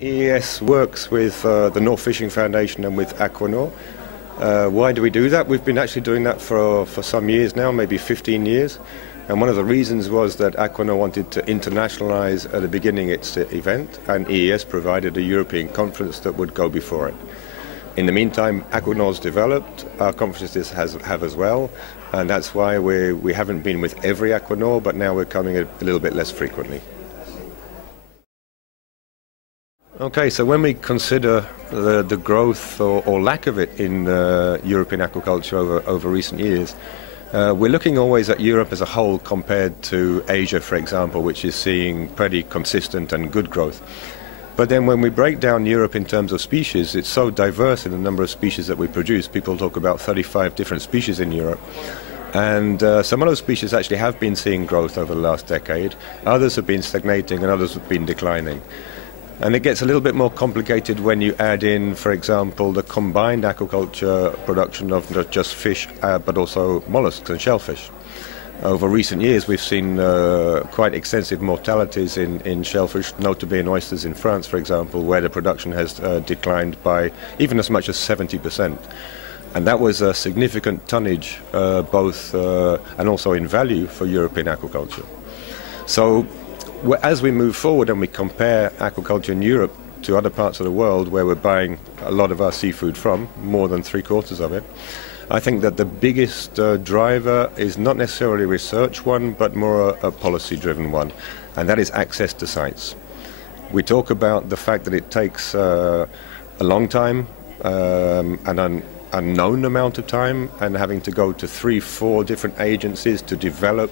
EES works with the North Fishing Foundation and with AquaNor. Why do we do that? We've been actually doing that for some years now, maybe 15 years. And one of the reasons was that AquaNor wanted to internationalize at the beginning its event, and EES provided a European conference that would go before it. In the meantime, AquaNor's developed, our conferences have as well, and that's why we haven't been with every AquaNor, but now we're coming a little bit less frequently. Okay, so when we consider the growth or lack of it in European aquaculture over recent years, we're looking always at Europe as a whole compared to Asia, for example, which is seeing pretty consistent and good growth. But then when we break down Europe in terms of species, it's so diverse in the number of species that we produce. People talk about 35 different species in Europe. And some of those species actually have been seeing growth over the last decade. Others have been stagnating and others have been declining. And it gets a little bit more complicated when you add in, for example, the combined aquaculture production of not just fish, but also mollusks and shellfish. Over recent years, we've seen quite extensive mortalities in shellfish, notably in oysters in France, for example, where the production has declined by even as much as 70%. And that was a significant tonnage, both and also in value for European aquaculture. So as we move forward and we compare aquaculture in Europe to other parts of the world where we're buying a lot of our seafood from, more than 3/4 of it, I think that the biggest driver is not necessarily a research one, but more a policy-driven one, and that is access to sites. We talk about the fact that it takes a long time, an unknown amount of time, and having to go to 3-4 different agencies to develop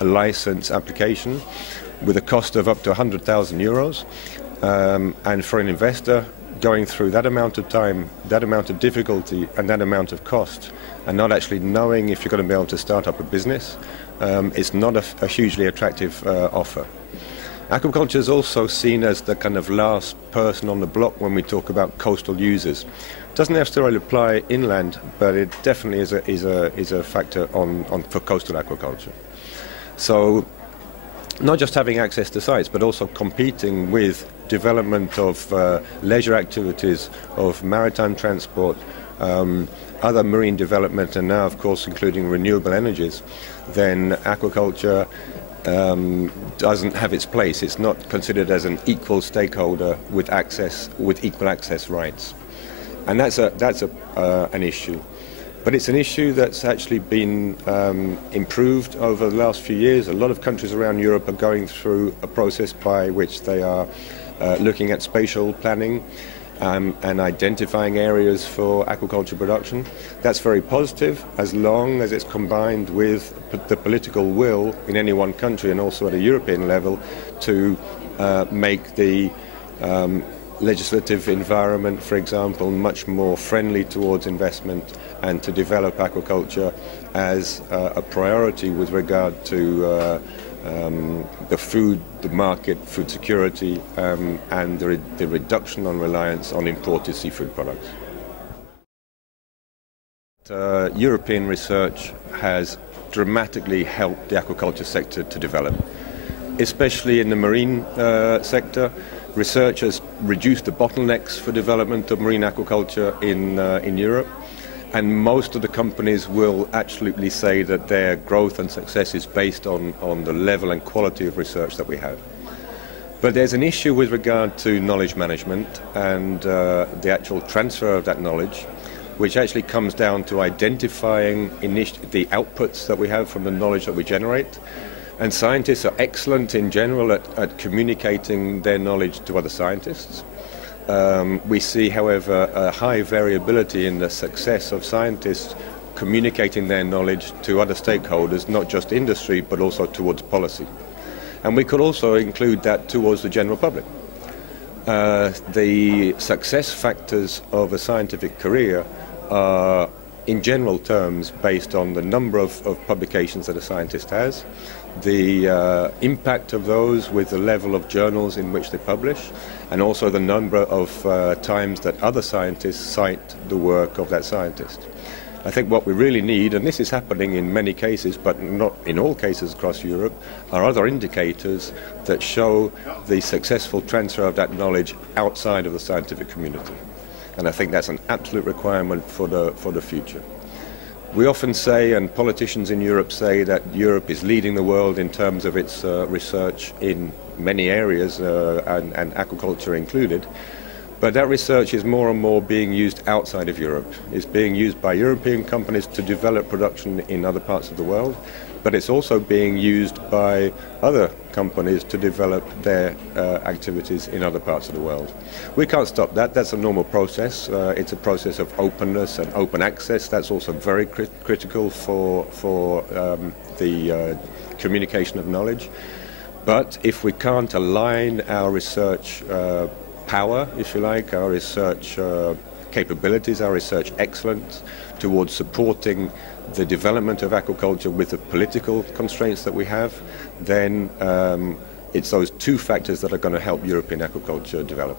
a license application with a cost of up to €100,000. And for an investor, going through that amount of time, that amount of difficulty, and that amount of cost, and not actually knowing if you're going to be able to start up a business, is not a hugely attractive offer. Aquaculture is also seen as the kind of last person on the block when we talk about coastal users. It doesn't necessarily apply inland, but it definitely is a factor for coastal aquaculture. So not just having access to sites, but also competing with development of leisure activities, of maritime transport, other marine development, and now, of course, including renewable energies, then aquaculture doesn't have its place. It's not considered as an equal stakeholder with equal access rights. And that's an issue. But it's an issue that's actually been improved over the last few years. A lot of countries around Europe are going through a process by which they are looking at spatial planning and identifying areas for aquaculture production. That's very positive as long as it's combined with the political will in any one country and also at a European level to make the legislative environment, for example, much more friendly towards investment and to develop aquaculture as a priority with regard to the food, the market, food security, and the reduction on reliance on imported seafood products. European research has dramatically helped the aquaculture sector to develop, especially in the marine sector. Research has reduced the bottlenecks for development of marine aquaculture in Europe, and most of the companies will absolutely say that their growth and success is based on the level and quality of research that we have. But there's an issue with regard to knowledge management and the actual transfer of that knowledge, which actually comes down to identifying the outputs that we have from the knowledge that we generate. And scientists are excellent in general at communicating their knowledge to other scientists. We see, however, a high variability in the success of scientists communicating their knowledge to other stakeholders, not just industry, but also towards policy. And we could also include that towards the general public. The success factors of a scientific career are, in general terms, based on the number of publications that a scientist has, the impact of those with the level of journals in which they publish, and also the number of times that other scientists cite the work of that scientist. I think what we really need, and this is happening in many cases, but not in all cases across Europe, are other indicators that show the successful transfer of that knowledge outside of the scientific community. And I think that's an absolute requirement for the future. We often say, and politicians in Europe say, that Europe is leading the world in terms of its research in many areas, and aquaculture included. But that research is more and more being used outside of Europe. It's being used by European companies to develop production in other parts of the world, but it's also being used by other companies to develop their activities in other parts of the world. We can't stop that. That's a normal process. It's a process of openness and open access. That's also very critical for the communication of knowledge. But if we can't align our research power, if you like, our research capabilities, our research excellence towards supporting the development of aquaculture with the political constraints that we have, then it's those two factors that are going to help European aquaculture develop.